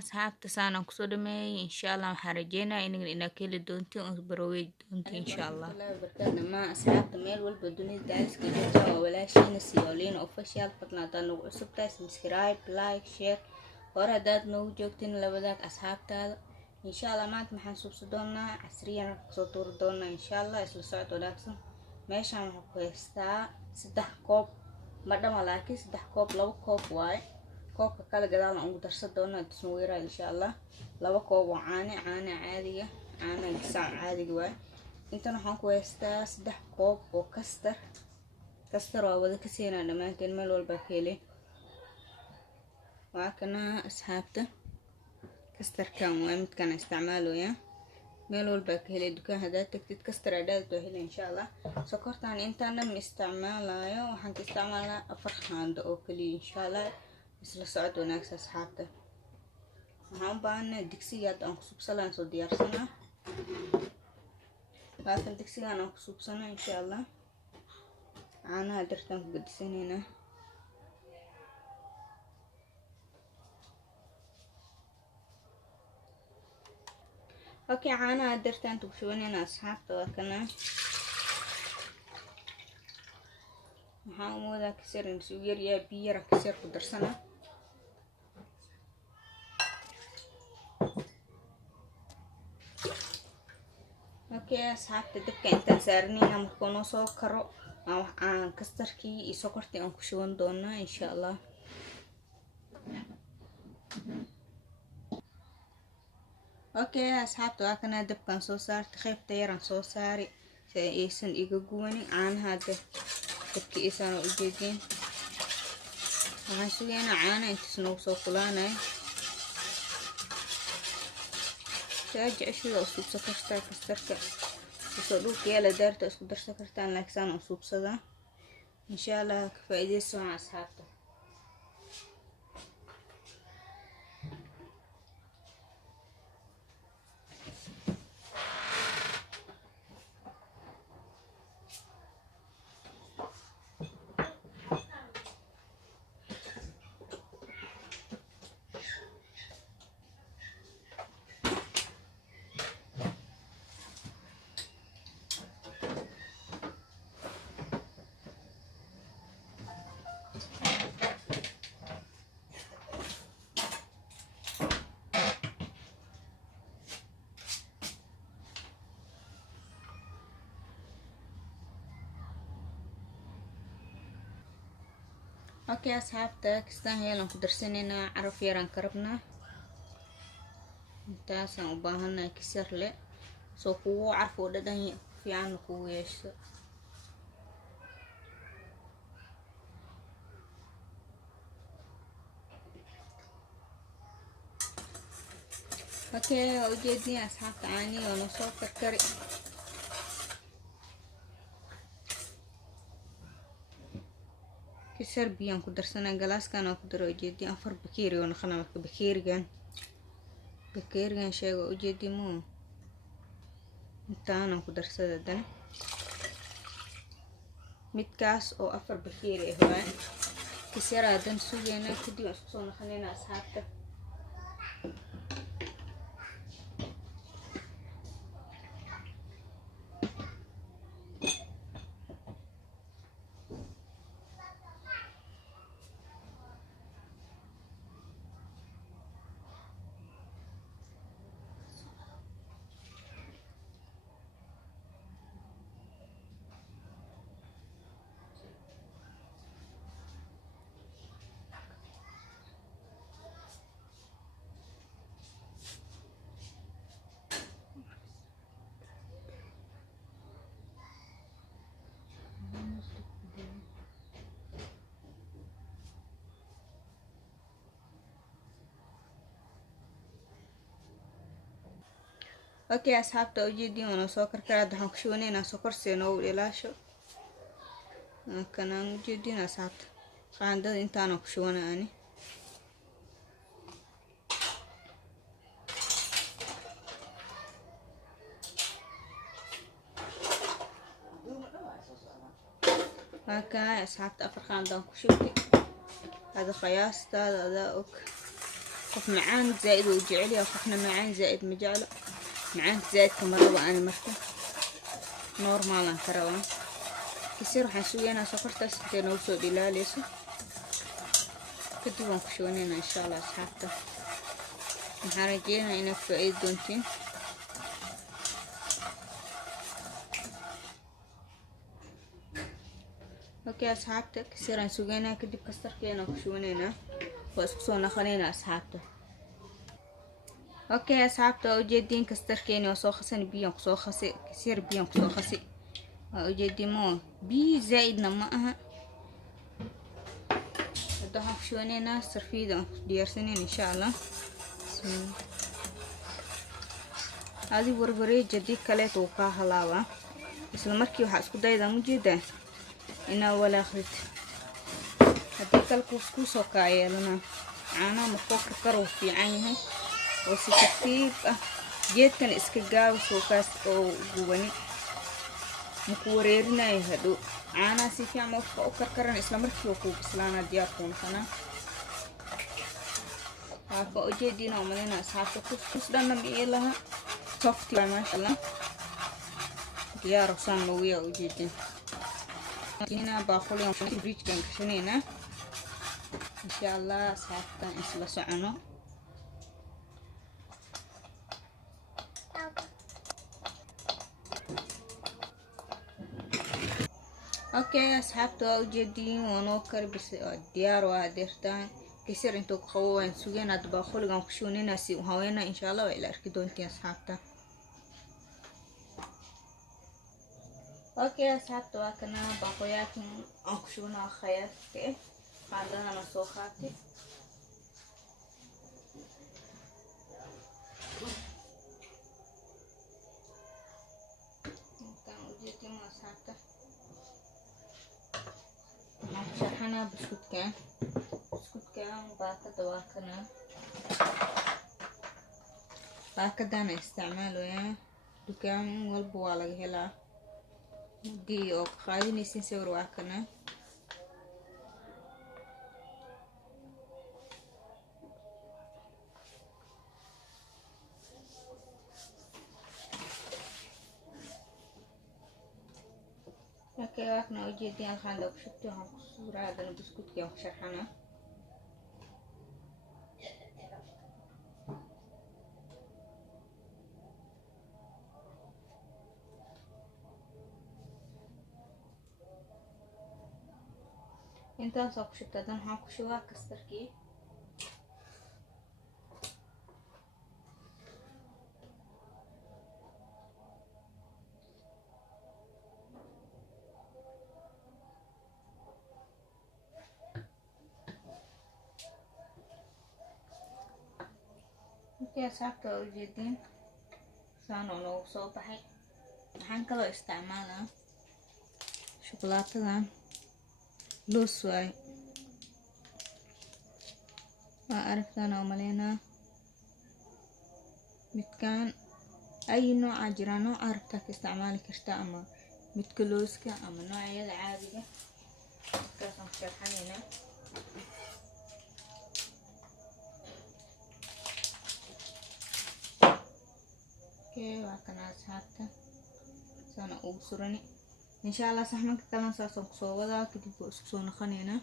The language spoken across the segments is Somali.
asxaabta saan aan kusoo dhameeyay insha allah waxaan rajeynaa inaad ka heli doontiin oo baroweyd doontiin insha allah dhammaan asxaabta meel walba dunida daaliska joogta waa walaashiina siyooliina official fadlan haddaad nagu cusub tahay subscribe like share hore haddaad noogu joogtiin la wadaag asxaabtaada insha allah maanta maxaan suubsan doonaa casriyan kasoo tuuri doonaa insha allah isla socod wanaagsan meeshaan waxaan ku haystaa 3 koob ma dhama laakiin 3 koob 2 koob waaye koobka kala gadaal aan ugu darsan doonaa tismaweera insha allah 2 koob oo caano caadiga caano gisaan caadiga waaye intan waxaan ku haystaa 3 koob oo kastar waa wada ka seenaa dhamaanteen meel walba ka helay waa kana asxaabta kastarkan waa midkan isticmaalooya meel walba ka helay dukaan hadaad tagtid kastar aad oo helay insha allah sokortaan intaan ma isticmaalayo waxaan ka isticmaalaa 4 qaando oo kaliya insha allah isla socod wanaagsan asxaabta waxaan u baahanaa digsiga aan ku subsalaan soo diyaarsanaa laakiin digsigan aan ku subsanaa insha allah caanaha dartaan ku gadisanayna okay caanaha dartaan ku shubanayna asxaabta waa kana waxaan u moodaa kasar in suu yar yaa biyo kasar ku darsanaa okay asxaabta dabka intaan saarnayna markuu noo soo karo aan kastarkii iyo sokortii aan ku shuban doonaa insha allah okay asxaabta waa kana dabkaan soo saartay qaybta yaraan soo saari si aysan iga guwanin caanaha dabka isaan u jeedin waxaan sugaynaa caana intaas noogu soo kulaanay jeceshada oo suubsan kartaa kastarka soo dhulka yaala daarta isku darsan kartaan laakiin aan suubsadaa insha allah ka faa'iideyso asxaabta okay asxaabta kastaan heelan ku darsanayna caraf yaraan ka rabnaa intaasaan u baahanaa kisar leh soo kugu carfo dhadhan fiican kugu yeesho okay oo jeedin asxaabta caani oo noo soo karkari kisar biyaan ku darsanaa galaaskan aan ku daro ujeedin 4 bakeeri oo noqona marka bakeerigan sheego ujeedin muu intaan aan ku darsada dana midkaas oo 4 bakeeri ah waa kisar aadan sugayna kadib isku soo noqonayna asxaabta okay asxaabta ujeedin wana soo karkaraa waxaan ku shubanaynaa sokor si noo ilaasho kana ujeedin asxaabta qaandada intaan ku shubanaa ani هكا أصحابت أفر خاندان كشوفي هذا خياس هذا أوك قف معان زائد وجعلي وقفنا معان زائد مجعله معان زائد كمرة وأنا مرته نورمال كروان كسر حنسوي أنا سكرت أستين وصل إلى ليسو كدوم كشونينا إن شاء الله أصحابته نحرجينا إنك في عيد دونتين اوكي اصحابتك كسيران سوقينا كدب كستركينا وكشونينا واسكسونا خلينا اصحابته اوكي اصحابته وجدين كستركينا وصوخسن بيان صوخسي كسير بيان صوخسي وجدي مو بي زايدنا معها ودها كشونينا سرفيدا ديارسنين ان شاء الله هذه بربري جديد كليت وقاها لاوا isla markii waxa isku dayda mujeeda ina wala akhrid hadii kalku isku soo kaayelana caana ma fokr karo fiican yahay oo si tartiib ah geedkan iska gaaw soo kaas oo gubani muku wareerinay hado caana si fiican ma u karkaran isla markii uu ku bislaana diyaar kuntana afa ujeedina oo malena asxaabta ku dhanna meelaha soft ma sha Allah diyaar san looga ujeedin هنا باخلي يوم في بريج كان كشنينا إن شاء الله ساعتها إسلا سعنو أوكي أصحابته وجدين ونوكر بس ديار وادرتان كسر انتو قوان سوغينا دباخلي يوم كشونينا سي وهاوينا إن شاء الله وإلى أركدونتي أصحابته اوكي اصحابتي واكنا باقوياكم انكشونا خياتك عندنا مسوخاتي كان وجيتي ما اصحابتي شرحنا بسكوت كان باكد واكنا باكدانا استعماله يا دكان والبوالا هلا دي او قاعدين يسنسور واكنا اوكي واكنا وجدي الخندق شفتوها صورة هذا البسكوت كيف شرحنا intaan soo ku shubtadan waxaan ku shubaa kastarkii markii asxaabta u jeedin saan oo noogu soo baxay waxaan kaloo isticmaalaa shokolaatadan لوس واي ما عرفت أنا وملينا متكان أي نوع عجرة نوع عرفتك استعمالي كشتا أما متكلوسك أما نوع يد عادية كاسم شرحانينا كي واكنا أصحابتا سانا أوصرني إن شاء الله صح منك كلام ساسون كسوة كتب كسوة نخنينا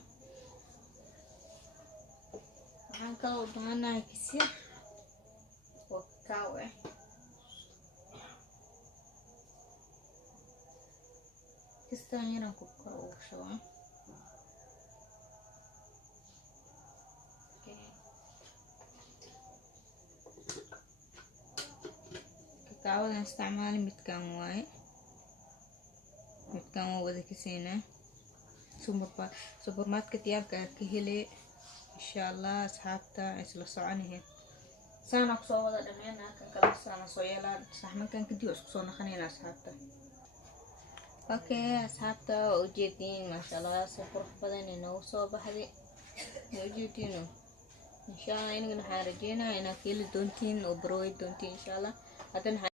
waxaan kaloo baahanahay kisir oo kakao ah kistaan yaran ku kor ugu shubaa kakaodan isticmaali midkaan waaye midkaan waa wada kaseynaa supermarket yaalka ka hele إن شاء الله أصحابتا إسلا صعنيه سانا كسو ودا دمينا كان كلا سانا سويلا صح من كان كديو اسكسونا خنينا أصحابتا أوكي أصحابتا وجيتين ما شاء الله سفر بدن إنه صوب هذي وجيتينه إن شاء الله إننا حارجينا إن كيل دونتين وبروي دونتين إن شاء الله هذا